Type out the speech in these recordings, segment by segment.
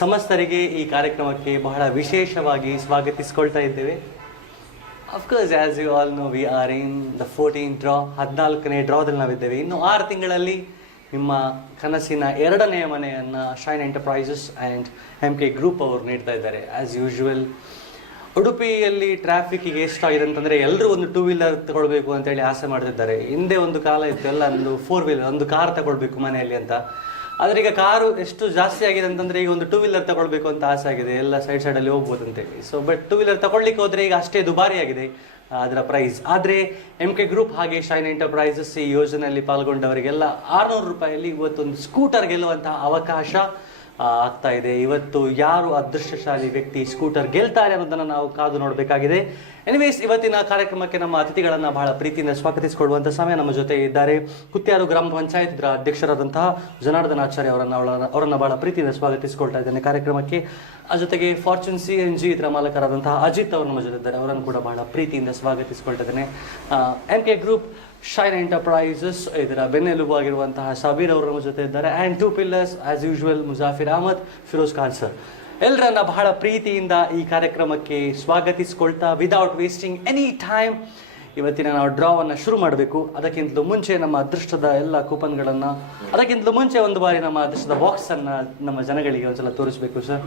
ಸಮಸ್ತರಿಗೆ ಈ ಕಾರ್ಯಕ್ರಮಕ್ಕೆ ಬಹಳ ವಿಶೇಷವಾಗಿ ಸ್ವಾಗತಿಸಿಕೊಳ್ತಾ ಇದ್ದೇವೆ. Of course as you all know we are in the 14th draw, 14ನೇ ಡ್ರಾದಲ್ಲಿ ನಾವಿದ್ದೇವೆ. ಇನ್ನು 6 ತಿಂಗಳಲ್ಲಿ ನಿಮ್ಮ ಕನಸಿನ 2ನೇ ಮನೆಯನ್ನು Shine Enterprises and MK Group ಅವರು ನೀಡ್ತಾ ಇದ್ದಾರೆ. ಆ್ಯಸ್ ಯೂಶುವಲ್ ಉಡುಪಿಯಲ್ಲಿ ಟ್ರಾಫಿಕ್ಕಿಗೆ ಎಷ್ಟಾಗಿದೆ ಅಂತಂದರೆ ಎಲ್ಲರೂ ಒಂದು 2 ವೀಲರ್ ತಗೊಳ್ಬೇಕು ಅಂತೇಳಿ ಆಸೆ ಮಾಡ್ತಿದ್ದಾರೆ. ಹಿಂದೆ ಒಂದು ಕಾಲ ಇತ್ತು, ಎಲ್ಲ ಒಂದು 4 ವೀಲರ್, ಒಂದು ಕಾರ್ ತಗೊಳ್ಬೇಕು ಮನೆಯಲ್ಲಿ ಅಂತ. ಆದರೆ ಈಗ ಕಾರು ಎಷ್ಟು ಜಾಸ್ತಿ ಆಗಿದೆ ಅಂತಂದರೆ ಈಗ ಒಂದು 2 ವೀಲರ್ ತಗೊಳ್ಬೇಕು ಅಂತ ಆಸೆ ಆಗಿದೆ, ಎಲ್ಲ ಸೈಡಲ್ಲಿ ಹೋಗ್ಬೋದು ಅಂತೇಳಿ. ಸೊ ಬಟ್ 2 ವೀಲರ್ ತಗೊಳ್ಲಿಕ್ಕೆ ಹೋದರೆ ಈಗ ಅಷ್ಟೇ ದುಬಾರಿ ಆಗಿದೆ ಅದರ ಪ್ರೈಸ್. ಆದರೆ MK ಗ್ರೂಪ್ ಹಾಗೆ ಶೈನ್ ಎಂಟರ್ಪ್ರೈಸಸ್ ಈ ಯೋಜನೆಯಲ್ಲಿ ಪಾಲ್ಗೊಂಡವರಿಗೆಲ್ಲ 600 ರೂಪಾಯಲ್ಲಿ ಇವತ್ತೊಂದು ಸ್ಕೂಟರ್ ಗೆಲ್ಲುವಂತಹ ಅವಕಾಶ ಆಗ್ತಾ ಇದೆ. ಇವತ್ತು ಯಾರು ಅದೃಷ್ಟಶಾಲಿ ವ್ಯಕ್ತಿ ಸ್ಕೂಟರ್ ಗೆಲ್ತಾರೆ ಅನ್ನೋದನ್ನು ನಾವು ಕಾದು ನೋಡಬೇಕಾಗಿದೆ. ಎನಿವೇಸ್, ಇವತ್ತಿನ ಕಾರ್ಯಕ್ರಮಕ್ಕೆ ನಮ್ಮ ಅತಿಥಿಗಳನ್ನು ಬಹಳ ಪ್ರೀತಿಯಿಂದ ಸ್ವಾಗತಿಸಿಕೊಳ್ಳುವಂಥ ಸಮಯ. ನಮ್ಮ ಜೊತೆ ಇದ್ದಾರೆ ಕುತ್ಯಾರು ಗ್ರಾಮ ಪಂಚಾಯತ್ ಇದರ ಅಧ್ಯಕ್ಷರಾದಂತಹ ಜನಾರ್ದನ ಆಚಾರ್ಯ ಅವರನ್ನು ಬಹಳ ಪ್ರೀತಿಯಿಂದ ಸ್ವಾಗತಿಸಿಕೊಳ್ತಾ ಇದ್ದೇನೆ ಕಾರ್ಯಕ್ರಮಕ್ಕೆ. ಜೊತೆಗೆ ಫಾರ್ಚೂನ್ CNG ಇದರ ಮಾಲಕರಾದಂತಹ ಅಜಿತ್ ಅವರು ನಮ್ಮ ಜೊತೆ ಇದ್ದಾರೆ, ಅವರನ್ನು ಕೂಡ ಬಹಳ ಪ್ರೀತಿಯಿಂದ ಸ್ವಾಗತಿಸಿಕೊಳ್ತಾ ಇದ್ದೇನೆ. MK ಗ್ರೂಪ್ ಶೈನ್ ಎಂಟರ್ಪ್ರೈಸಸ್ ಇದರ ಬೆನ್ನೆಲುಬು ಆಗಿರುವಂತಹ ಸಾಬೀರ್ ಅವರು ನಮ್ಮ ಜೊತೆ ಇದ್ದಾರೆ. And 2 pillars as usual Muzafir Ahmed, Firoz Khan sir. ಎಲ್ಲರನ್ನ ಬಹಳ ಪ್ರೀತಿಯಿಂದ ಈ ಕಾರ್ಯಕ್ರಮಕ್ಕೆ ಸ್ವಾಗತಿಸಿಕೊಳ್ತಾ ವಿದೌಟ್ ವೇಸ್ಟಿಂಗ್ ಎನಿ ಟೈಮ್ ಇವತ್ತಿನ ನಾವು ಡ್ರಾವನ್ನು ಶುರು ಮಾಡಬೇಕು. ಅದಕ್ಕಿಂತಲೂ ಮುಂಚೆ ನಮ್ಮ ಅದೃಷ್ಟದ ಎಲ್ಲ ಕೂಪನ್ಗಳನ್ನು, ಅದಕ್ಕಿಂತಲೂ ಮುಂಚೆ ಒಂದು ಬಾರಿ ನಮ್ಮ ಅದೃಷ್ಟದ ಬಾಕ್ಸನ್ನು ನಮ್ಮ ಜನಗಳಿಗೆ ಒಂದ್ಸಲ ತೋರಿಸಬೇಕು ಸರ್.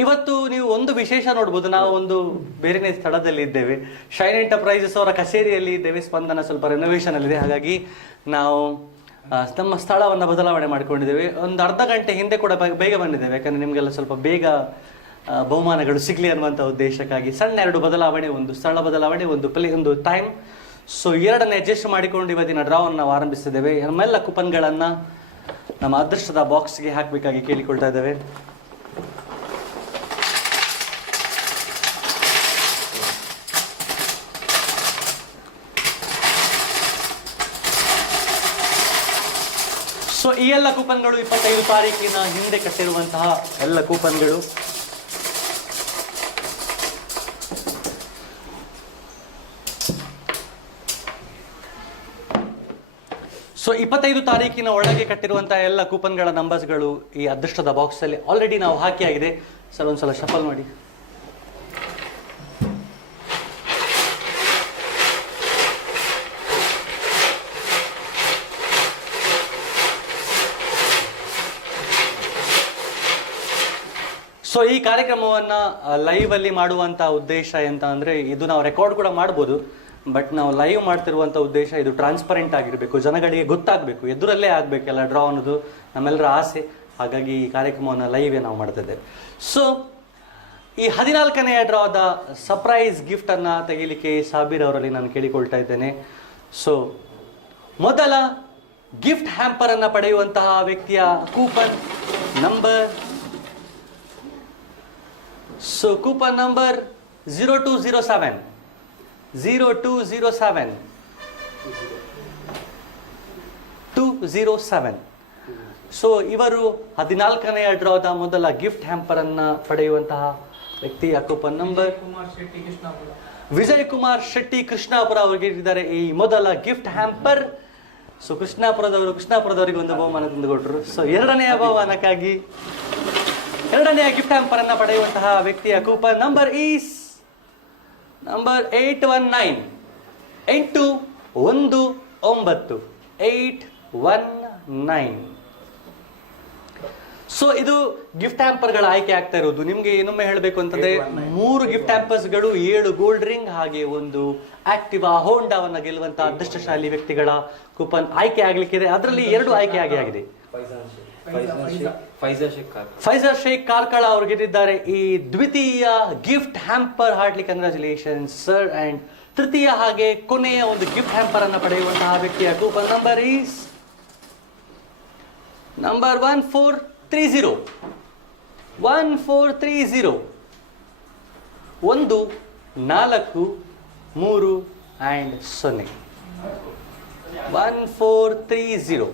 ಇವತ್ತು ನೀವು ಒಂದು ವಿಶೇಷ ನೋಡ್ಬೋದು, ನಾವು ಒಂದು ಬೇರೆನೇ ಸ್ಥಳದಲ್ಲಿ ಇದ್ದೇವೆ. ಶೈನ್ ಎಂಟರ್ಪ್ರೈಸಸ್ ಅವರ ಕಚೇರಿಯಲ್ಲಿ ಇದ್ದೇವೆ. ಸ್ಪಂದನ ಸ್ವಲ್ಪ ರೆನೋವೇಷನ್ ಅಲ್ಲಿದೆ, ಹಾಗಾಗಿ ನಾವು ನಮ್ಮ ಸ್ಥಳವನ್ನು ಬದಲಾವಣೆ ಮಾಡಿಕೊಂಡಿದ್ದೇವೆ. ಒಂದು ಅರ್ಧ ಗಂಟೆ ಹಿಂದೆ ಕೂಡ ಬೇಗ ಬಂದಿದ್ದೇವೆ, ಯಾಕಂದರೆ ನಿಮಗೆಲ್ಲ ಸ್ವಲ್ಪ ಬೇಗ ಬಹುಮಾನಗಳು ಸಿಗಲಿ ಅನ್ನುವಂಥ ಉದ್ದೇಶಕ್ಕಾಗಿ. ಸಣ್ಣ 2 ಬದಲಾವಣೆ, ಒಂದು ಸ್ಥಳ ಬದಲಾವಣೆ, ಒಂದು ಟೈಮ್. ಸೊ 2ನೇ ಅಡ್ಜಸ್ಟ್ ಮಾಡಿಕೊಂಡು ಇವತ್ತಿನ ಡ್ರಾವನ್ನು ನಾವು ಆರಂಭಿಸಿದ್ದೇವೆ. ನಮ್ಮೆಲ್ಲ ಕೂಪನ್ಗಳನ್ನು ನಮ್ಮ ಅದೃಷ್ಟದ ಬಾಕ್ಸ್ಗೆ ಹಾಕಬೇಕಾಗಿ ಕೇಳಿಕೊಳ್ತಾ ಇದ್ದೇವೆ. ಸೊ ಈ ಎಲ್ಲ ಕೂಪನ್ಗಳು 25 ತಾರೀಕಿನ ಹಿಂದೆ ಕಟ್ಟಿರುವಂತಹ ಎಲ್ಲ ಕೂಪನ್ಗಳು. ಸೊ 25 ತಾರೀಕಿನ ಒಳಗೆ ಕಟ್ಟಿರುವಂತಹ ಎಲ್ಲ ಕೂಪನ್ಗಳ ನಂಬರ್ಸ್ಗಳು ಈ ಅದೃಷ್ಟದ ಬಾಕ್ಸ್ ಅಲ್ಲಿ ಆಲ್ರೆಡಿ ನಾವು ಹಾಕಿ ಆಗಿದೆ. ಸರ್ ಒಂದ್ಸಲ ಶಫಲ್ ಮಾಡಿ. ಸೊ ಈ ಕಾರ್ಯಕ್ರಮವನ್ನು ಲೈವ್ ಅಲ್ಲಿ ಮಾಡುವಂಥ ಉದ್ದೇಶ ಎಂತ ಅಂದರೆ, ಇದು ನಾವು ರೆಕಾರ್ಡ್ ಕೂಡ ಮಾಡ್ಬೋದು, ಬಟ್ ನಾವು ಲೈವ್ ಮಾಡ್ತಿರುವಂಥ ಉದ್ದೇಶ ಇದು ಟ್ರಾನ್ಸ್ಪರೆಂಟ್ ಆಗಿರಬೇಕು, ಜನಗಳಿಗೆ ಗೊತ್ತಾಗಬೇಕು, ಎದುರಲ್ಲೇ ಆಗಬೇಕೆಲ್ಲ ಡ್ರಾ ಅನ್ನೋದು ನಮ್ಮೆಲ್ಲರ ಆಸೆ. ಹಾಗಾಗಿ ಈ ಕಾರ್ಯಕ್ರಮವನ್ನು ಲೈವೇ ನಾವು ಮಾಡ್ತಿದ್ದೇವೆ. ಸೊ ಈ 14ನೇ ಡ್ರಾದ ಸರ್ಪ್ರೈಸ್ ಗಿಫ್ಟನ್ನು ತೆಗಿಲಿಕ್ಕೆ ಸಾಬೀರ್ ಅವರಲ್ಲಿ ನಾನು ಕೇಳಿಕೊಳ್ತಾ ಇದ್ದೇನೆ. ಸೊ ಮೊದಲ ಗಿಫ್ಟ್ ಹ್ಯಾಂಪರನ್ನು ಪಡೆಯುವಂತಹ ವ್ಯಕ್ತಿಯ coupon number, so coupon number 0207 207. So ಇವರು 14ನೇ ಡ್ರಾದ ಮೊದಲ ಗಿಫ್ಟ್ ಹ್ಯಾಂಪರ್ ಅನ್ನ ಪಡೆಯುವಂತಹ ವ್ಯಕ್ತಿಯ ಕೂಪನ್ ನಂಬರ್ ವಿಜಯ್ ಕುಮಾರ್ ಶೆಟ್ಟಿ ಕೃಷ್ಣಾಪುರ ಅವರಿಗೆ ಇದ್ದಾರೆ ಈ ಮೊದಲ ಗಿಫ್ಟ್ ಹ್ಯಾಂಪರ್. ಸೊ ಕೃಷ್ಣಾಪುರದವರಿಗೆ ಒಂದು ಬಹುಮಾನ ತಂದುಕೊಟ್ರು. ಸೊ 2ನೇ ಬಹುಮಾನಕ್ಕಾಗಿ 2ನೇ ಗಿಫ್ಟ್ ಹ್ಯಾಂಪರ್ ಅನ್ನು ಪಡೆಯುವಂತಹ ವ್ಯಕ್ತಿಯ coupon number is number 819. So ಇದು ಗಿಫ್ಟ್ ಹ್ಯಾಂಪರ್ಗಳ ಆಯ್ಕೆ ಆಗ್ತಾ ಇರೋದು. ನಿಮ್ಗೆ ಇನ್ನೊಮ್ಮೆ ಹೇಳಬೇಕು ಅಂತಂದ್ರೆ 3 ಗಿಫ್ಟ್ ಹ್ಯಾಂಪರ್ಸ್ಗಳು, 7 ಗೋಲ್ಡ್ ರಿಂಗ್ ಹಾಗೆ ಒಂದು ಆಕ್ಟಿವಾ ಹೋಂಡಾವನ್ನ ಗೆಲ್ಲುವಂತಹ ಅದೃಷ್ಟಶಾಲಿ ವ್ಯಕ್ತಿಗಳ ಕೂಪನ್ ಆಯ್ಕೆ ಆಗ್ಲಿಕ್ಕಿದೆ. ಅದರಲ್ಲಿ 2 ಆಯ್ಕೆ ಆಗಿದೆ. ಫೈಜರ್ ಶೇಖ್ ಕಾರ್ಕಳ ಅವರು ಗೆದ್ದಿದ್ದಾರೆ ಈ ದ್ವಿತೀಯ gift hamper. Heartily congratulations sir. And ತೃತೀಯ ಹಾಗೆ ಕೊನೆಯ ಒಂದು ಗಿಫ್ಟ್ ಹ್ಯಾಂಪರ್ ಅನ್ನು ಪಡೆಯುವಂತಹ ವ್ಯಕ್ತಿಯ ಕೂಪನ್ ನಂಬರ್ ಈಸ್ ನಂಬರ್ 1430 1430 1430.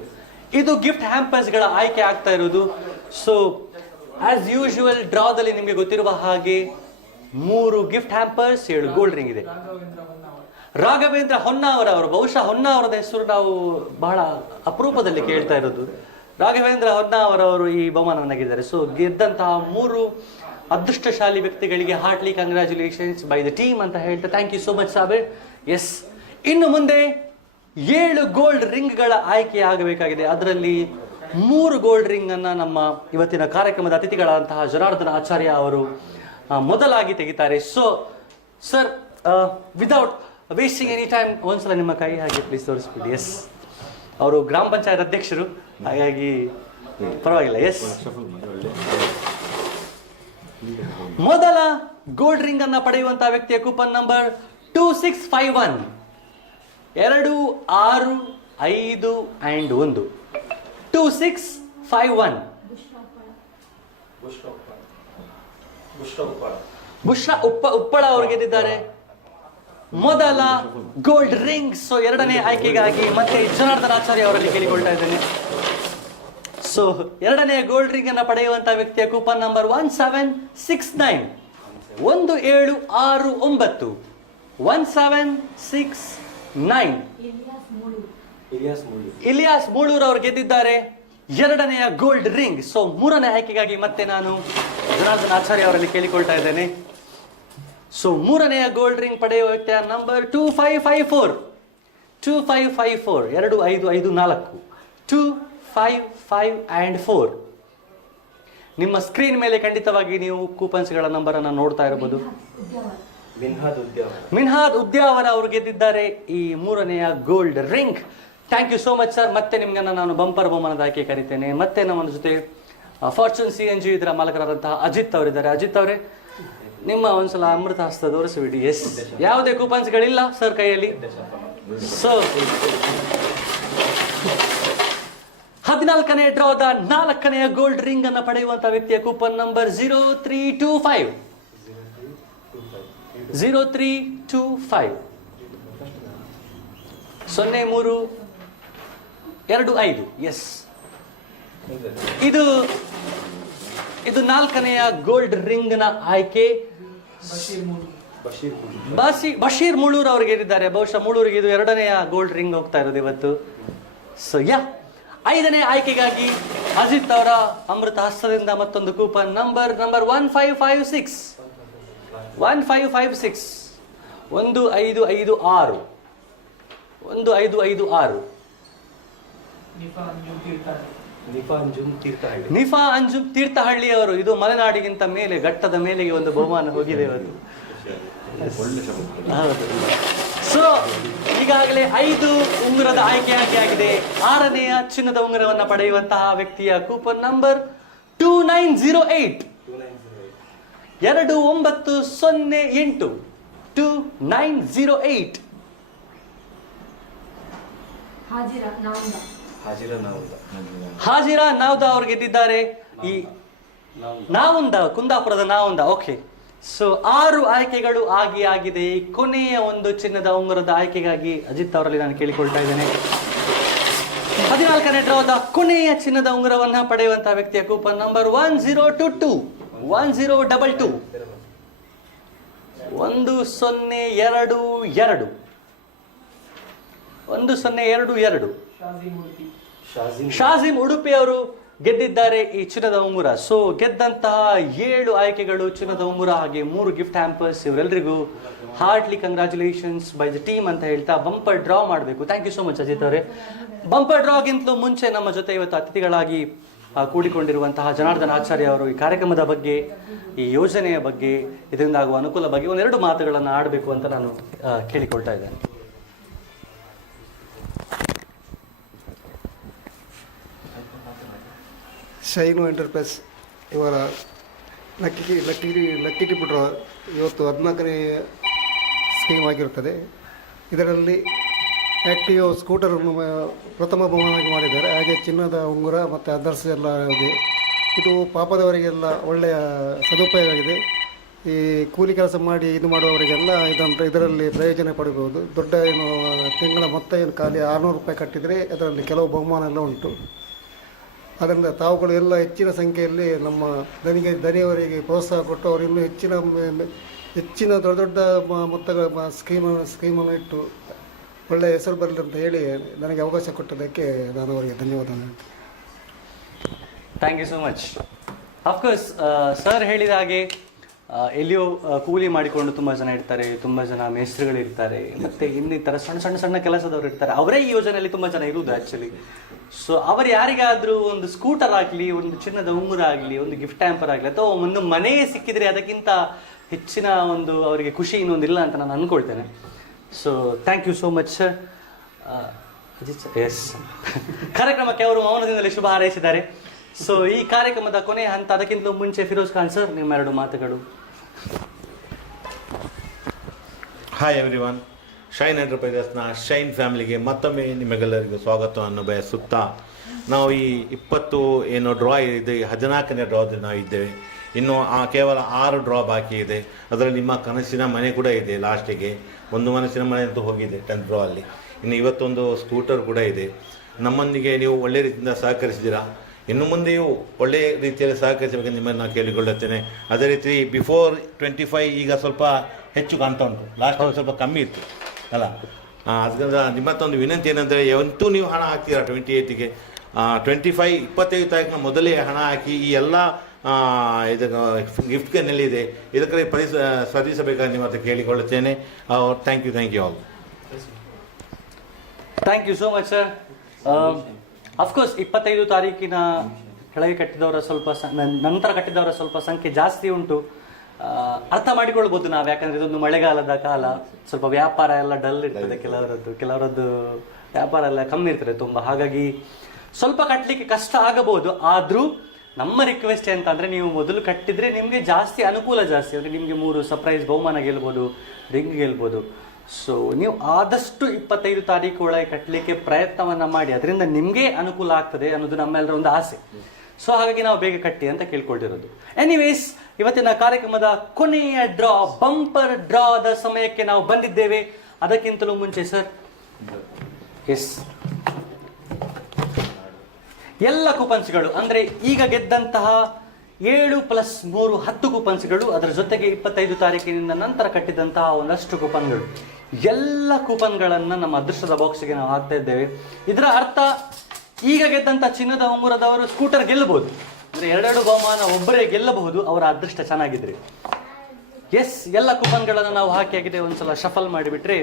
ಇದು ಗಿಫ್ಟ್ ಹ್ಯಾಂಪರ್ಸ್ಗಳ ಆಯ್ಕೆ ಆಗ್ತಾ ಇರೋದು. ಸೊ ಆಸ್ ಯೂಶುವಲ್ ಡ್ರಾದಲ್ಲಿ ನಿಮಗೆ ಗೊತ್ತಿರುವ ಹಾಗೆ 3 ಗಿಫ್ಟ್ ಹ್ಯಾಂಪರ್ಸ್, 7 ಗೋಲ್ಡ್ ರಿಂಗ್ ಇದೆ. ರಾಘವೇಂದ್ರ ಹೊನ್ನಾವರ ಅವರು, ಬಹುಶಃ ಹೊನ್ನಾವರದ ಹೆಸರು ನಾವು ಬಹಳ ಅಪರೂಪದಲ್ಲಿ ಕೇಳ್ತಾ ಇರೋದು. ರಾಘವೇಂದ್ರ ಹೊನ್ನಾವರ ಅವರು ಈ ಬಹುಮಾನವನ್ನು ಗೆದ್ದಿದ್ದಾರೆ. ಸೊ ಗೆದ್ದಂತಹ 3 ಅದೃಷ್ಟಶಾಲಿ ವ್ಯಕ್ತಿಗಳಿಗೆ heartly congratulations by the team ಅಂತ ಹೇಳ್ತಾ thank you so much Sabir. Yes, ಇನ್ನು ಮುಂದೆ 7 ಗೋಲ್ಡ್ ರಿಂಗ್ಗಳ ಆಯ್ಕೆ ಆಗಬೇಕಾಗಿದೆ. ಅದರಲ್ಲಿ 3 ಗೋಲ್ಡ್ ರಿಂಗ್ ಅನ್ನ ನಮ್ಮ ಇವತ್ತಿನ ಕಾರ್ಯಕ್ರಮದ ಅತಿಥಿಗಳಾದಂತಹ ಜನಾರ್ದನ ಆಚಾರ್ಯ ಅವರು ಮೊದಲಾಗಿ ತೆಗಿತಾರೆ. So sir, without wasting any time ಒಂದ್ಸಲ ನಿಮ್ಮ ಕೈ ಹಾಗೆ ಪ್ಲೀಸ್ ತೋರಿಸ್ಬಿಡಿ. ಎಸ್, ಅವರು ಗ್ರಾಮ ಪಂಚಾಯತ್ ಅಧ್ಯಕ್ಷರು, ಹಾಗಾಗಿ ಪರವಾಗಿಲ್ಲ. ಎಸ್, ಮೊದಲ ಗೋಲ್ಡ್ ರಿಂಗ್ ಅನ್ನ ಪಡೆಯುವಂತಹ ವ್ಯಕ್ತಿಯ ಕೂಪನ್ ನಂಬರ್ 2651, 2, 6, 5 and 1. 2651. ಬುಷ್ರಾ ಉಪ್ಪಳ ಅವರು ಗೆದ್ದಿದ್ದಾರೆ ಮೊದಲ ಗೋಲ್ಡ್ ರಿಂಗ್. ಸೊ ಎರಡನೇ ಆಯ್ಕೆಗಾಗಿ ಮತ್ತೆ ಜನಾರ್ದನ ಆಚಾರ್ಯ ಅವರಲ್ಲಿ ಕೇಳಿಕೊಳ್ತಾ ಇದ್ದೇನೆ. ಸೊ ಎರಡನೇ ಗೋಲ್ಡ್ ರಿಂಗ್ ಅನ್ನ ಪಡೆಯುವಂತಹ ವ್ಯಕ್ತಿಯ ಕೂಪನ್ ನಂಬರ್ 1769, 1769, 1769. ಇಲಿಯಾಸ್ ಮೂಳೂರ್ ಅವರು ಗೆದ್ದಿದ್ದಾರೆ ಎರಡನೆಯ ಗೋಲ್ಡ್ ರಿಂಗ್. ಸೊ ಮೂರನೇ ಆಯ್ಕೆಗಾಗಿ ಮತ್ತೆ ನಾನು ಜನಾರ್ದನ ಆಚಾರ್ಯ ಅವರಲ್ಲಿ ಕೇಳಿಕೊಳ್ತಾ ಇದ್ದೇನೆ. ಸೊ ಮೂರನೆಯ ಗೋಲ್ಡ್ ರಿಂಗ್ ಪಡೆಯುವ ವ್ಯಕ್ತಿಯ ನಂಬರ್ 2554, 2554, 2554, 255 and 4. ನಿಮ್ಮ ಸ್ಕ್ರೀನ್ ಮೇಲೆ ಖಂಡಿತವಾಗಿ ನೀವು ಕೂಪನ್ಸ್ಗಳ ನಂಬರ್ ಅನ್ನು ನೋಡ್ತಾ ಇರಬಹುದು. ಮಿನ್ಹಾದ್ ಉದ್ಯಾವರ ಅವರು ಗೆದ್ದಿದ್ದಾರೆ ಈ ಮೂರನೆಯ gold ring. Thank you so much sir. ಮತ್ತೆ ನಿಮ್ಗನ್ನ ನಾನು ಬಂಪರ್ ಬಹುಮಾನದ ಆಯ್ಕೆ ಕರಿತೇನೆ. ಮತ್ತೆ ನಮ್ಮ ಜೊತೆ ಫಾರ್ಚೂನ್ CNG ಇದರ ಮಾಲಕರಾದಂತಹ ಅಜಿತ್ ಅವರಿದ್ದಾರೆ. ಅಜಿತ್ ಅವರೇ, ನಿಮ್ಮ ಒಂದ್ಸಲ ಅಮೃತ ಹಸ್ತ ತೋರಿಸಿಬಿಡಿ. ಎಸ್, ಯಾವುದೇ ಕೂಪನ್ಸ್ಗಳಿಲ್ಲ ಸರ್ ಕೈಯಲ್ಲಿ. ಸೊ 14ನೇ ಡ್ರಾದ 4ನೆಯ ಗೋಲ್ಡ್ ರಿಂಗ್ ಅನ್ನು ಪಡೆಯುವಂತಹ ವ್ಯಕ್ತಿಯ ಕೂಪನ್ ನಂಬರ್ 0325, 0325, 0325. ಎಸ್, ಇದು 4ನೆಯ ಗೋಲ್ಡ್ ರಿಂಗ್ ನ ಆಯ್ಕೆ. ಬಶೀರ್ ಮುಳೂರ್ ಅವ್ರಿಗೆ ಗೆದ್ದಿದ್ದಾರೆ. ಬಹುಶಃ ಮುಳೂರಿಗೆ ಇದು ಎರಡನೆಯ ಗೋಲ್ಡ್ ರಿಂಗ್ ಹೋಗ್ತಾ ಇರೋದು ಇವತ್ತು. ಸೊ 5ನೇ ಆಯ್ಕೆಗಾಗಿ ಅಜಿತ್ ಅವರ ಅಮೃತ ಹಸ್ತದಿಂದ ಮತ್ತೊಂದು coupon number 1556, 1556, 1556, 1556. Nipah Anjum Thirthahalli ಅವರು, ಇದು ಮಲೆನಾಡಿಗಿಂತ ಮೇಲೆ ಘಟ್ಟದ ಮೇಲೆಗೆ ಒಂದು ಬಹುಮಾನ ಹೋಗಿದೆ ಇವತ್ತು. ಹೌದು. ಸೊ ಈಗಾಗಲೇ 5 ಉಂಗುರದ ಆಯ್ಕೆಯಾಗಿ ಆಗಿದೆ. 6ನೆಯ ಚಿನ್ನದ ಉಂಗುರವನ್ನು ಪಡೆಯುವಂತಹ ವ್ಯಕ್ತಿಯ ಕೂಪನ್ ನಂಬರ್ 2908, 2908, 2908. ಹಾಜಿರಾ ನಾವ್ದಾ ಅವ್ರು ಗೆದ್ದಿದ್ದಾರೆ ಈ ನಾವುಂದ, ಕುಂದಾಪುರದ ನಾವುಂದ. ಓಕೆ, ಸೊ 6 ಆಯ್ಕೆಗಳು ಆಗಿದೆ. ಕೊನೆಯ ಒಂದು ಚಿನ್ನದ ಉಂಗುರದ ಆಯ್ಕೆಗಾಗಿ ಅಜಿತ್ ಅವರಲ್ಲಿ ನಾನು ಕೇಳಿಕೊಳ್ತಾ ಇದ್ದೇನೆ. 14ನೇ ಡ್ರಾದ ಕೊನೆಯ ಚಿನ್ನದ ಉಂಗುರವನ್ನ ಪಡೆಯುವಂತಹ ವ್ಯಕ್ತಿಯ ಕೂಪನ್ ನಂಬರ್ 1022, 1022, 1022, 1022. ಶಾಜಿಮ್ ಉಡುಪಿ ಅವರು ಗೆದ್ದಿದ್ದಾರೆ ಈ ಚಿನ್ನದ ಉಂಗುರ. ಸೊ ಗೆದ್ದಂತಹ 7 ಆಯ್ಕೆಗಳು ಚಿನ್ನದ ಉಂಗುರ, ಹಾಗೆ 3 ಗಿಫ್ಟ್ ಹ್ಯಾಂಪರ್ಸ್. ಇವರೆಲ್ಲರಿಗೂ heartly congratulations by the team ಅಂತ ಹೇಳ್ತಾ ಬಂಪರ್ ಡ್ರಾ ಮಾಡಬೇಕು. Thank you so much Ajith ಅವರೇ. ಬಂಪರ್ ಡ್ರಾಗಿಂತಲೂ ಮುಂಚೆ ನಮ್ಮ ಜೊತೆ ಇವತ್ತು ಅತಿಥಿಗಳಾಗಿ ಕೂಡಿಕೊಂಡಿರುವಂತಹ ಜನಾರ್ದನ ಆಚಾರ್ಯ ಅವರು ಈ ಕಾರ್ಯಕ್ರಮದ ಬಗ್ಗೆ, ಈ ಯೋಜನೆಯ ಬಗ್ಗೆ, ಇದರಿಂದ ಆಗುವ ಅನುಕೂಲ ಬಗ್ಗೆ ಒಂದೆರಡು ಮಾತುಗಳನ್ನು ಆಡಬೇಕು ಅಂತ ನಾನು ಕೇಳಿಕೊಳ್ತಾ ಇದ್ದೇನೆ. ಶೈನು ಎಂಟರ್ಪ್ರೈಸ್ ಇವರ ಲಕ್ಕಿ ಟಿಪ್ ಡ್ರಾ ಇವತ್ತು 14ನೇ ಸ್ಕೀಮ್ ಆಗಿರುತ್ತದೆ. ಇದರಲ್ಲಿ ಆ್ಯಕ್ಟಿವ್ ಸ್ಕೂಟರನ್ನು ಪ್ರಥಮ ಬಹುಮಾನವಾಗಿ ಮಾಡಿದ್ದಾರೆ. ಹಾಗೆ ಚಿನ್ನದ ಉಂಗುರ ಮತ್ತು ಅದರ್ಸ್ ಎಲ್ಲ ಇದೆ. ಇದು ಪಾಪದವರಿಗೆಲ್ಲ ಒಳ್ಳೆಯ ಸದುಪಯೋಗ ಆಗಿದೆ. ಈ ಕೂಲಿ ಕೆಲಸ ಮಾಡಿ ಇದು ಮಾಡುವವರಿಗೆಲ್ಲ ಇದರಲ್ಲಿ ಪ್ರಯೋಜನ ಪಡಿಬೋದು. ದೊಡ್ಡ ಏನು ತಿಂಗಳ ಮೊತ್ತ ಏನು ಖಾಲಿ 600 ರೂಪಾಯಿ ಕಟ್ಟಿದರೆ ಅದರಲ್ಲಿ ಕೆಲವು ಬಹುಮಾನ ಎಲ್ಲ ಉಂಟು. ಅದರಿಂದ ತಾವುಗಳು ಎಲ್ಲ ಹೆಚ್ಚಿನ ಸಂಖ್ಯೆಯಲ್ಲಿ ನಮ್ಮ ದನಿಯವರಿಗೆ ಪ್ರೋತ್ಸಾಹ ಕೊಟ್ಟು ಅವರು ಇನ್ನೂ ಹೆಚ್ಚಿನ ಹೆಚ್ಚಿನ ದೊಡ್ಡ ದೊಡ್ಡ ಮೊತ್ತಗಳ ಸ್ಕೀಮನ್ನು ಇಟ್ಟು ಒಳ್ಳೆಯ ಹೆಸರು ಬರಲಿ ಅಂತ ಹೇಳಿ ನನಗೆ ಅವಕಾಶ ಕೊಟ್ಟದಕ್ಕೆ ನಾನು ಅವರಿಗೆ ಧನ್ಯವಾದ ಹೇಳ್ತೀನಿ. Thank you so much. Of course sir ಹೇಳಿದ ಹಾಗೆ ಎಲ್ಲಿಯೋ ಕೂಲಿ ಮಾಡಿಕೊಂಡು ತುಂಬ ಜನ ಇರ್ತಾರೆ, ತುಂಬ ಜನ ಮೇಸ್ತ್ರಿಗಳಿರ್ತಾರೆ, ಮತ್ತು ಇನ್ನಿತರ ಸಣ್ಣ ಸಣ್ಣ ಸಣ್ಣ ಕೆಲಸದವರು ಇರ್ತಾರೆ. ಅವರೇ ಈ ಯೋಜನೆಯಲ್ಲಿ ತುಂಬ ಜನ ಇರುವುದು ಆ್ಯಕ್ಚುಲಿ. ಸೊ ಅವರು ಯಾರಿಗಾದರೂ ಒಂದು ಸ್ಕೂಟರ್ ಆಗಲಿ, ಒಂದು ಚಿನ್ನದ ಉಂಗುರ ಆಗಲಿ, ಒಂದು ಗಿಫ್ಟ್ ಟ್ಯಾಂಪರ್ ಆಗಲಿ, ಅಥವಾ ಒಂದು ಮನೆ ಸಿಕ್ಕಿದರೆ ಅದಕ್ಕಿಂತ ಹೆಚ್ಚಿನ ಒಂದು ಅವರಿಗೆ ಖುಷಿ ಇನ್ನೊಂದು ಇಲ್ಲ ಅಂತ ನಾನು ಅಂದ್ಕೊಳ್ತೇನೆ. So thank you so much sir. Yes, ಕಾರ್ಯಕ್ರಮಕ್ಕೆ ಅವರು ಮೌನದಿಂದಲೇ ಶುಭ ಹಾರೈಸಿದ್ದಾರೆ. ಸೊ ಈ ಕಾರ್ಯಕ್ರಮದ ಕೊನೆಯ ಹಂತ, ಅದಕ್ಕಿಂತ ಮುಂಚೆ ಫಿರೋಜ್ ಖಾನ್ ಸರ್ ನಿಮ್ಮ 2 ಮಾತುಗಳು. ಹಾಯ್ ಎವ್ರಿವನ್, ಶೈನ್ ಎಂಟರ್ಪ್ರೈಸಸ್ನ ಶೈನ್ ಫ್ಯಾಮಿಲಿಗೆ ಮತ್ತೊಮ್ಮೆ ನಿಮಗೆಲ್ಲರಿಗೂ ಸ್ವಾಗತವನ್ನು ಬಯಸುತ್ತಾ, ನಾವು ಈ 20 ಏನು ಡ್ರಾ ಇದೆ, 14ನೇ ಡ್ರಾದಲ್ಲಿ ನಾವು ಇದ್ದೇವೆ. ಇನ್ನು ಕೇವಲ 6 ಡ್ರಾ ಬಾಕಿ ಇದೆ. ಅದರಲ್ಲಿ ನಿಮ್ಮ ಕನಸಿನ ಮನೆ ಕೂಡ ಇದೆ. ಲಾಸ್ಟಿಗೆ ಒಂದು ಮನಸ್ಸಿನ ಮನೆ ಅಂತೂ ಹೋಗಿದೆ 10th ಡ್ರಾ ಅಲ್ಲಿ. ಇನ್ನು ಇವತ್ತೊಂದು ಸ್ಕೂಟರ್ ಕೂಡ ಇದೆ. ನಮ್ಮೊಂದಿಗೆ ನೀವು ಒಳ್ಳೆ ರೀತಿಯಿಂದ ಸಹಕರಿಸಿದ್ದೀರಾ. ಇನ್ನು ಮುಂದೆಯೂ ಒಳ್ಳೆಯ ರೀತಿಯಲ್ಲಿ ಸಹಕರಿಸಬೇಕೆಂದು ನಿಮ್ಮನ್ನು ನಾನು ಕೇಳಿಕೊಳ್ಳುತ್ತೇನೆ. ಅದೇ ರೀತಿ ಬಿಫೋರ್ 25 ಈಗ ಸ್ವಲ್ಪ ಹೆಚ್ಚು ಕಾಣ್ತಾ ಉಂಟು. ಲಾಸ್ಟ್ ಸ್ವಲ್ಪ ಕಮ್ಮಿ ಇತ್ತು ಅಲ್ಲ. ಅದರಿಂದ ನಿಮ್ಮತ್ತೊಂದು ವಿನಂತಿ ಏನಂದರೆ, ಯಾವತ್ತೂ ನೀವು ಹಣ ಹಾಕ್ತೀರಾ 28ಗೆ 25 ತಾರೀಕಿನ ಮೊದಲೇ ಹಣ ಹಾಕಿ ಈ ಎಲ್ಲ ಇದಕ್ಕೆ ಗಿಫ್ಟ್ಗೆ ನೆಲ್ಲಿದೆ, ಇದಕ್ಕೆ ಸ್ಪರ್ಧಿಸಬೇಕಾಗಿ ನಿಮ್ಮ ಹತ್ರ ಕೇಳಿಕೊಳ್ಳುತ್ತೇನೆ. Thank you all. Thank you so much sir. Of course 25 ತಾರೀಕಿನ ಕೆಳಗೆ ಕಟ್ಟಿದವರ ಸ್ವಲ್ಪ ನಂತರ ಕಟ್ಟಿದವರ ಸ್ವಲ್ಪ ಸಂಖ್ಯೆ ಜಾಸ್ತಿ ಉಂಟು. ಅರ್ಥ ಮಾಡಿಕೊಳ್ಬೋದು ನಾವು, ಯಾಕಂದರೆ ಇದೊಂದು ಮಳೆಗಾಲದ ಕಾಲ, ಸ್ವಲ್ಪ ವ್ಯಾಪಾರ ಎಲ್ಲ ಡಲ್ ಇರ್ತದೆ. ಕೆಲವರದ್ದು ವ್ಯಾಪಾರ ಎಲ್ಲ ಕಮ್ಮಿ ಇರ್ತದೆ ತುಂಬ. ಹಾಗಾಗಿ ಸ್ವಲ್ಪ ಕಟ್ಟಲಿಕ್ಕೆ ಕಷ್ಟ ಆಗಬಹುದು. ಆದರೂ ನಮ್ಮ ರಿಕ್ವೆಸ್ಟ್ ಅಂತ ಅಂದರೆ, ನೀವು ಮೊದಲು ಕಟ್ಟಿದರೆ ನಿಮಗೆ ಜಾಸ್ತಿ ಅನುಕೂಲ ಜಾಸ್ತಿ. ಅಂದರೆ ನಿಮಗೆ 3 ಸರ್ಪ್ರೈಸ್ ಬಹುಮಾನ ಗೆಲ್ಬೋದು, ರಿಂಗ್ ಗೆಲ್ಬೋದು. ಸೊ ನೀವು ಆದಷ್ಟು 25 ತಾರೀಕು ಒಳಗೆ ಕಟ್ಟಲಿಕ್ಕೆ ಪ್ರಯತ್ನವನ್ನು ಮಾಡಿ, ಅದರಿಂದ ನಿಮಗೆ ಅನುಕೂಲ ಆಗ್ತದೆ ಅನ್ನೋದು ನಮ್ಮೆಲ್ಲರ ಒಂದು ಆಸೆ. ಸೊ ಹಾಗಾಗಿ ನಾವು ಬೇಗ ಕಟ್ಟಿ ಅಂತ ಕೇಳ್ಕೊಳ್ತಿರೋದು. ಎನಿವೇಸ್, ಇವತ್ತಿನ ಕಾರ್ಯಕ್ರಮದ ಕೊನೆಯ ಡ್ರಾ, ಬಂಪರ್ ಡ್ರಾದ ಸಮಯಕ್ಕೆ ನಾವು ಬಂದಿದ್ದೇವೆ. ಅದಕ್ಕಿಂತಲೂ ಮುಂಚೆ ಸರ್, ಎಸ್, ಎಲ್ಲ ಕೂಪನ್ಸ್ಗಳು ಅಂದರೆ ಈಗ ಗೆದ್ದಂತಹ 7+3 10 ಕೂಪನ್ಸ್ಗಳು, ಅದರ ಜೊತೆಗೆ 25 ತಾರೀಕಿನಿಂದ ನಂತರ ಕಟ್ಟಿದಂತಹ ಒಂದಷ್ಟು ಕೂಪನ್ಗಳು, ಎಲ್ಲ ಕೂಪನ್ಗಳನ್ನು ನಮ್ಮ ಅದೃಷ್ಟದ ಬಾಕ್ಸ್ಗೆ ನಾವು ಹಾಕ್ತಾ ಇದ್ದೇವೆ. ಇದರ ಅರ್ಥ, ಈಗ ಗೆದ್ದಂಥ ಚಿನ್ನದ ಉಂಗುರದವರು ಸ್ಕೂಟರ್ ಗೆಲ್ಲಬಹುದು. ಅಂದರೆ 2 ಬಹುಮಾನ ಒಬ್ಬರೇ ಗೆಲ್ಲಬಹುದು, ಅವರ ಅದೃಷ್ಟ ಚೆನ್ನಾಗಿದ್ರೆ. ಎಸ್, ಎಲ್ಲ ಕೂಪನ್ಗಳನ್ನು ನಾವು ಹಾಕಿ ಆಗಿದೆ. ಒಂದ್ಸಲ ಶಫಲ್ ಮಾಡಿಬಿಟ್ರೆ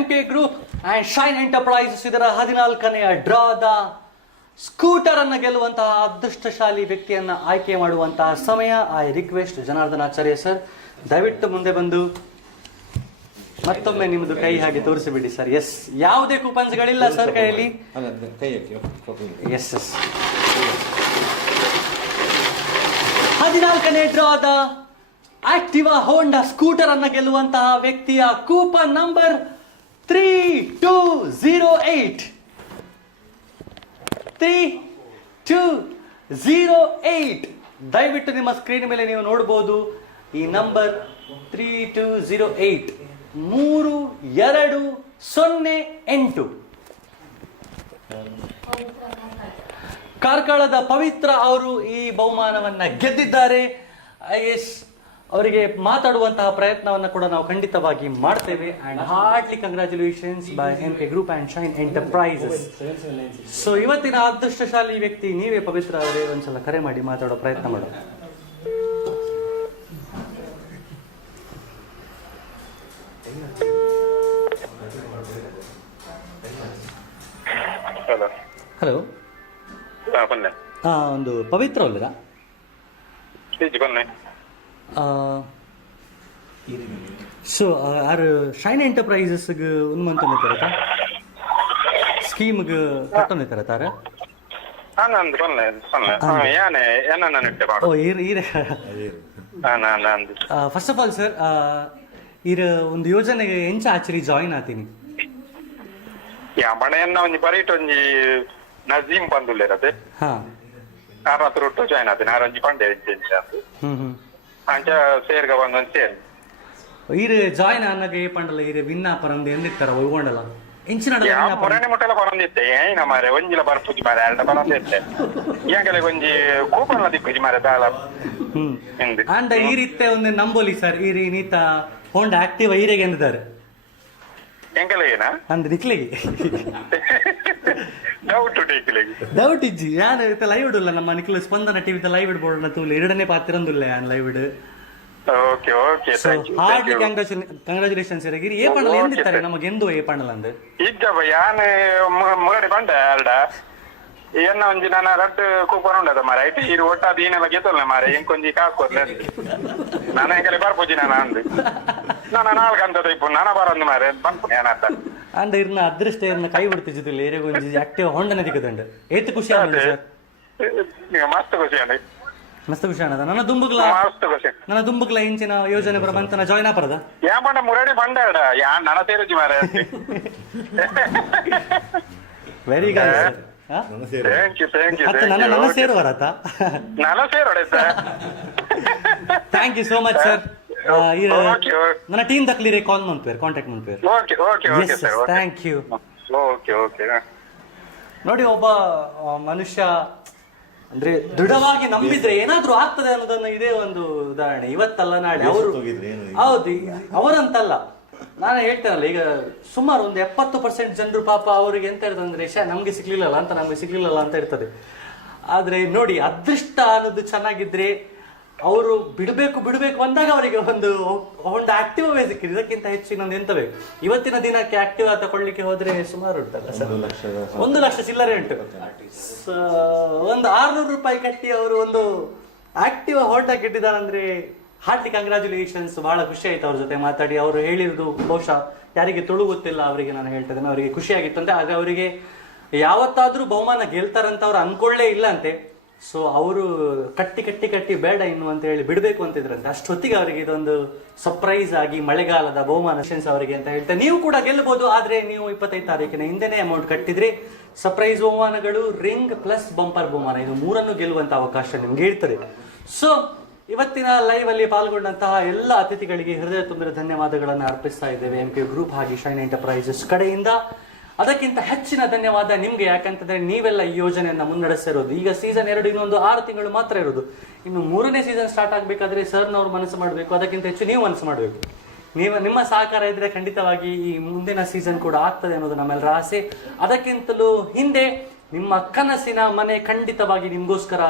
MK Group and shine enterprises ಇದರ 14ನೆಯ ಡ್ರಾದ ಸ್ಕೂಟರ್ ಅನ್ನು ಗೆಲ್ಲುವಂತಹ ಅದೃಷ್ಟಶಾಲಿ ವ್ಯಕ್ತಿಯನ್ನ ಆಯ್ಕೆ ಮಾಡುವಂತಹ ಸಮಯ. ಐ ರಿಕ್ವೆಸ್ಟ್ ಜನಾರ್ದನಾಚಾರ್ಯ ಸರ್, ದಯವಿಟ್ಟು ಮುಂದೆ ಬಂದು ಮತ್ತೊಮ್ಮೆ ನಿಮ್ಮದು ಕೈ ಹಾಗೆ ತೋರಿಸಿಬಿಡಿ ಸರ್. ಎಸ್, ಯಾವುದೇ ಕೂಪನ್ಸ್ಗಳಿಲ್ಲ ಸರ್ ಕೈಯಲ್ಲಿ. ಎಸ್ ಎಸ್, 14ನೇ ಡ್ರಾದ ಆಕ್ಟಿವಾ ಹೋಂಡಾ ಸ್ಕೂಟರ್ ಅನ್ನು ಗೆಲ್ಲುವಂತಹ ವ್ಯಕ್ತಿಯ ಕೂಪನ್ ನಂಬರ್ 3208. 3208. ದಯವಿಟ್ಟು ನಿಮ್ಮ ಸ್ಕ್ರೀನ್ ಮೇಲೆ ನೀವು ನೋಡಬಹುದು ಈ ನಂಬರ್ 3208 3208. ಕಾರ್ಕಳದ ಪವಿತ್ರ ಅವರು ಈ ಬಹುಮಾನವನ್ನ ಗೆದ್ದಿದ್ದಾರೆ. ಎಸ್, ಅವರಿಗೆ ಮಾತಾಡುವಂತಹ ಪ್ರಯತ್ನವನ್ನು ಕೂಡ ನಾವು ಖಂಡಿತವಾಗಿ ಮಾಡ್ತೇವೆ. And heartily congratulations by MK Group and shine enterprises. So ಇವತ್ತಿನ ಅದೃಷ್ಟಶಾಲಿ ವ್ಯಕ್ತಿ ನೀವೇ ಪವಿತ್ರ ಅವರೇ. ಒಂದ್ಸಲ ಕರೆ ಮಾಡಿ ಮಾತಾಡೋ ಪ್ರಯತ್ನ ಮಾಡೋಣ. ಹಲೋ, ಒಂದು ಪವಿತ್ರ ಅಲ್ಲರಾ? ಸೊ ಆರು ಶೈನ್ ಎಂಟರ್ಪ್ರೈಸಸ್ಗೆ ಒಂದು ಮಂತೊಂದು ತರತ ಸ್ಕೀಮ್ಗೆ ಕಟ್ಟೊಂದು ತರತಾರ? ಓ ಫಸ್ಟ್ ಆಫ್ ಆಲ್ ಸರ್, ಇರ ಒಂದು ಯೋಜನೆಗೆ ಎಂಚ ಆಚರಿ ಜಾಯಿನ್ ಆತೀನಿ. ನಜೀಮ್ ಬಂದುಲ್ಲೇರದೆ ಆರತ್ತು ರೊಟ್ಟು ಜಾಯ್ನ್ ಆತೀನಿ. ಆರೊಂಜಿ ಪಂಡೆ ಅಂಚ ಸೇರ್ಗ ಬಂದೊಂದು ಸೇರ್ ಈರು ಜಾಯ್ನ್ ಅನ್ನಗೆ ಪಂಡಲ ಈರು ವಿನ್ನ ಪರಂದು ಎಂದಿರ್ತಾರ ಒಯ್ಕೊಂಡಲ್ಲ ಇಂಚಿನ ಮುರಣಿ ಮುಟ್ಟಲ ಬರಂದಿತ್ತೆ ಏನ ಮಾರೆ ಒಂಜಿಲ ಬರ್ಪುಜಿ ಮಾರೆ ಎರಡ ಬರಂದಿತ್ತೆ ಈಗಲೇ ಒಂಜಿ ಕೂಪನ್ ದಿಪ್ಪುಜಿ ಮಾರೆ ದಾಲ ಅಂಡ ಈ ರೀತಿ ಒಂದು ನಂಬೋಲಿ ಸರ್ ಈ ನೀತ ಹೋಂಡ ಆಕ್ಟಿವ್ ಐರೆಗೆ ಎಂದಿದ್ದಾರೆ ಎಂಕಲೇನಾ ಅಂದ್ ದಿಕ್ಲಿಗೆ ಡೌಟ್ ಇಜ್ಜಿ ಯಾನ್ ಲೈವ್ ಇಡಲ್ಲ ನಮ್ಮ ನಿಖಿಲ್ ಸ್ಪಂದನ ಟಿವಿ ಲೈವ್ ಇಡ್ಬೋಡ ತೂಲೆ ಎರಡನೇ ಪಾತಿರಂದಿಲ್ಲ ಯಾನ್ ಲೈವ್ ಇಡ್ ಓಕೆ ಓಕೆ ಹಾರ್ಡ್ಲಿ ಕಂಗ್ರಾಚುಲೇಷನ್ಸ್ ಇರಗಿರಿ ಏ ಪಣ್ಣಲ್ ಎಂದಿತ್ತಾರೆ ನಮಗೆ ಎಂದು ಏ ಪಣ್ಣಲ್ ಅಂದ್ ಈಗ ಯಾನ್ ಮುಗಡಿ ಬಂಡ ಎರಡ ಏನ ಒಂಜಿ ನನ್ನ ರಡ್ಡು ಕೂಪನ್ ಉಂಡದ ಮಾರ ಐಟಿ ಇರು ಒಟ್ಟಾದ ಏನೆಲ್ಲ ಗೆತ್ತಲ್ಲ ಮಾರ ಎಂಕೊಂಜಿ ಕಾಕೋದ್ಲೆ ನಾನು ಹೆಂಗಲೆ ಬರ್ಪುಜಿ ನಾನು ಅಂದ್ ನಾನು 4 ಗಂಟೆ ಇಪ್ಪು ನಾನು ಬರಂದು ಮಾರೆ ಬಂಪು ಏನಂತ ಅಂಡ ಇರ್ನ ಅದೃಷ್ಟ ಇರ್ನ ಕೈ ಬಿಡ್ತಿದ್ದಿಲ್ಲ ಏರಿಗೊಂಜಿ ಆಕ್ಟಿವ್ ಹೊಂಡನೆ ದಿಕ್ಕದಂಡ ಏತ್ ಖುಷಿ ಆಗಿದೆ ಸರ್ ಮಸ್ತ್ ಖುಷಿ ಆಗಿದೆ ಮಸ್ತ್ ಖುಷಿ ಆನದ ನನ್ನ ದುಂಬುಗ್ಲ ಇಂಚಿನ ಯೋಜನೆ ಬರ ಬಂತನ ಜಾಯ್ನ್ ಆಪರದ ಯಾ ಬಂಡ ಮುರಡಿ ಬಂಡ ಯಾ ನನ್ನ ಸೇರುಜಿ ಮಾರೆ ವೆರಿ ಗುಡ್ ಥ್ಯಾಂಕ್ ಯು ನನ್ನ ಸೇರುವರತ ನನ್ನ ಸೇರೋಡೆ sir thank you so much sir ನನ್ನ ಟೀಮ್ ದಕ್ಲಿರೆ ಕಾಲ್ ಮಾಡ್ಪೇರ್ ಕಾಂಟ್ಯಾಕ್ಟ್ ಮಾಡ್ಪೇರ್ okay sir thank you okay ನೋಡಿ ಒಬ್ಬ ಮನುಷ್ಯ ಅಂದ್ರೆ ದೃಢವಾಗಿ ನಂಬಿದ್ರೆ ಏನಾದ್ರೂ ಆಗ್ತದೆ ಅನ್ನೋದನ್ನ ಇದೇ ಒಂದು ಉದಾಹರಣೆ ಇವತ್ತಲ್ಲ ನಾಳೆ ಅವರು ಹೌದು ಅವರಂತಲ್ಲ ನಾನು ಹೇಳ್ತೇನಲ್ಲ ಈಗ ಸುಮಾರು ಒಂದು 70% ಜನರು ಪಾಪ ಅವರಿಗೆ ಎಂತ ಇರ್ತದೆ ಅಂದ್ರೆ ನಮ್ಗೆ ಸಿಗ್ಲಿಲ್ಲಲ್ಲ ಅಂತ ಇರ್ತದೆ ಆದ್ರೆ ನೋಡಿ ಅದೃಷ್ಟ ಅನ್ನೋದು ಚೆನ್ನಾಗಿದ್ರೆ ಅವರು ಬಿಡ್ಬೇಕು ಅಂದಾಗ ಅವರಿಗೆ ಒಂದು ಆಕ್ಟಿವ್ ವೇ ಸಿಕ್ಕಿದೆ ಇದಕ್ಕಿಂತ ಹೆಚ್ಚು ಇನ್ನೊಂದು ಎಂತ ಬೇಕು ಇವತ್ತಿನ ದಿನಕ್ಕೆ ಆಕ್ಟಿವ್ ತಗೊಳ್ಳಿಕ್ಕೆ ಹೋದ್ರೆ ಸುಮಾರು ಉಂಟಲ್ಲ ಸರ್ 1 ಲಕ್ಷ ಚಿಲ್ಲರೆ ಉಂಟು ಒಂದು 600 ರೂಪಾಯಿ ಕಟ್ಟಿ ಅವರು ಒಂದು ಆಕ್ಟಿವ್ ಹೊರಟಾಗಿ ಇಟ್ಟಿದ್ದಾರಂದ್ರೆ ಹಾರ್ಟ್ಲಿ ಕಂಗ್ರಾಚುಲೇಷನ್ಸ್. ಬಹಳ ಖುಷಿ ಆಯ್ತು ಅವ್ರ ಜೊತೆ ಮಾತಾಡಿ. ಅವರು ಹೇಳಿರೋದು ಬಹುಶಃ ಯಾರಿಗೆ ತುಳು ಗೊತ್ತಿಲ್ಲ ಅವರಿಗೆ ನಾನು ಹೇಳ್ತಿದ್ದೇನೆ, ಅವರಿಗೆ ಖುಷಿಯಾಗಿತ್ತು ಅಂತೆ. ಆದ್ರೆ ಅವರಿಗೆ ಯಾವತ್ತಾದ್ರೂ ಬಹುಮಾನ ಗೆಲ್ತಾರಂತ ಅವ್ರು ಅನ್ಕೊಳ್ಳೇ ಇಲ್ಲ ಅಂತೆ. ಸೊ ಅವರು ಕಟ್ಟಿ ಬೇಡ ಇನ್ನು ಅಂತ ಹೇಳಿ ಬಿಡಬೇಕು ಅಂತಿದ್ರಂತೆ. ಅಷ್ಟೊತ್ತಿಗೆ ಅವರಿಗೆ ಇದೊಂದು ಸರ್ಪ್ರೈಸ್ ಆಗಿ ಮಳೆಗಾಲದ ಬಹುಮಾನ ಅವರಿಗೆ ಅಂತ ಹೇಳ್ತಾರೆ. ನೀವು ಕೂಡ ಗೆಲ್ಲಬಹುದು, ಆದ್ರೆ ನೀವು 25 ತಾರೀಕಿನ ಹಿಂದೆನೇ ಅಮೌಂಟ್ ಕಟ್ಟಿದ್ರೆ ಸರ್ಪ್ರೈಸ್ ಬಹುಮಾನಗಳು, ರಿಂಗ್ ಪ್ಲಸ್ ಬಂಪರ್ ಬಹುಮಾನ, ಇದು ಮೂರನ್ನು ಗೆಲ್ಲುವಂತ ಅವಕಾಶ ನಿಮ್ಗೆ ಇರ್ತದೆ. ಸೊ ಇವತ್ತಿನ ಲೈವ್ ಅಲ್ಲಿ ಪಾಲ್ಗೊಂಡಂತಹ ಎಲ್ಲ ಅತಿಥಿಗಳಿಗೆ ಹೃದಯ ತುಂಬಿದ ಧನ್ಯವಾದಗಳನ್ನು ಅರ್ಪಿಸ್ತಾ ಇದ್ದೇವೆ ಎಂಪಿ ಗ್ರೂಪ್ ಹಾಗೆ ಶೈನ್ ಎಂಟರ್ಪ್ರೈಸಸ್ ಕಡೆಯಿಂದ. ಅದಕ್ಕಿಂತ ಹೆಚ್ಚಿನ ಧನ್ಯವಾದ ನಿಮ್ಗೆ, ಯಾಕಂತಂದ್ರೆ ನೀವೆಲ್ಲ ಈ ಯೋಜನೆಯನ್ನ ಮುನ್ನಡೆಸಿರೋದು. ಈಗ ಸೀಸನ್ 2 ಇನ್ನೊಂದು 6 ತಿಂಗಳು ಮಾತ್ರ ಇರೋದು. ಇನ್ನು 3ನೇ ಸೀಸನ್ ಸ್ಟಾರ್ಟ್ ಆಗ್ಬೇಕಾದ್ರೆ ಸರ್ನವ್ರು ಮನಸ್ಸು ಮಾಡಬೇಕು, ಅದಕ್ಕಿಂತ ಹೆಚ್ಚು ನೀವು ಮನಸ್ಸು ಮಾಡಬೇಕು. ನಿಮ್ಮ ಸಹಕಾರ ಇದ್ರೆ ಖಂಡಿತವಾಗಿ ಈ ಮುಂದಿನ ಸೀಸನ್ ಕೂಡ ಆಗ್ತದೆ ಅನ್ನೋದು ನಮ್ಮೆಲ್ಲರ ಆಸೆ. ಅದಕ್ಕಿಂತಲೂ ಹಿಂದೆ ನಿಮ್ಮ ಕನಸಿನ ಮನೆ ಖಂಡಿತವಾಗಿ ನಿಮ್ಗೋಸ್ಕರ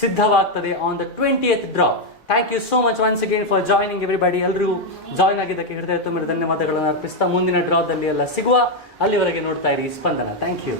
ಸಿದ್ಧವಾಗ್ತದೆ on the 20th draw. Thank you so much once again for joining everybody. ಎಲ್ಲರೂ ಜಾಯ್ನ್ ಆಗಿದ್ದಕ್ಕೆ ಹೃದಯ ತುಂಬಿದ ಧನ್ಯವಾದಗಳನ್ನು ಅರ್ಪಿಸ್ತಾ ಮುಂದಿನ ಡ್ರಾದಲ್ಲಿ ಎಲ್ಲ ಸಿಗುವ. ಅಲ್ಲಿವರೆಗೆ ನೋಡ್ತಾ ಇರಿ ಸ್ಪಂದನ. Thank you.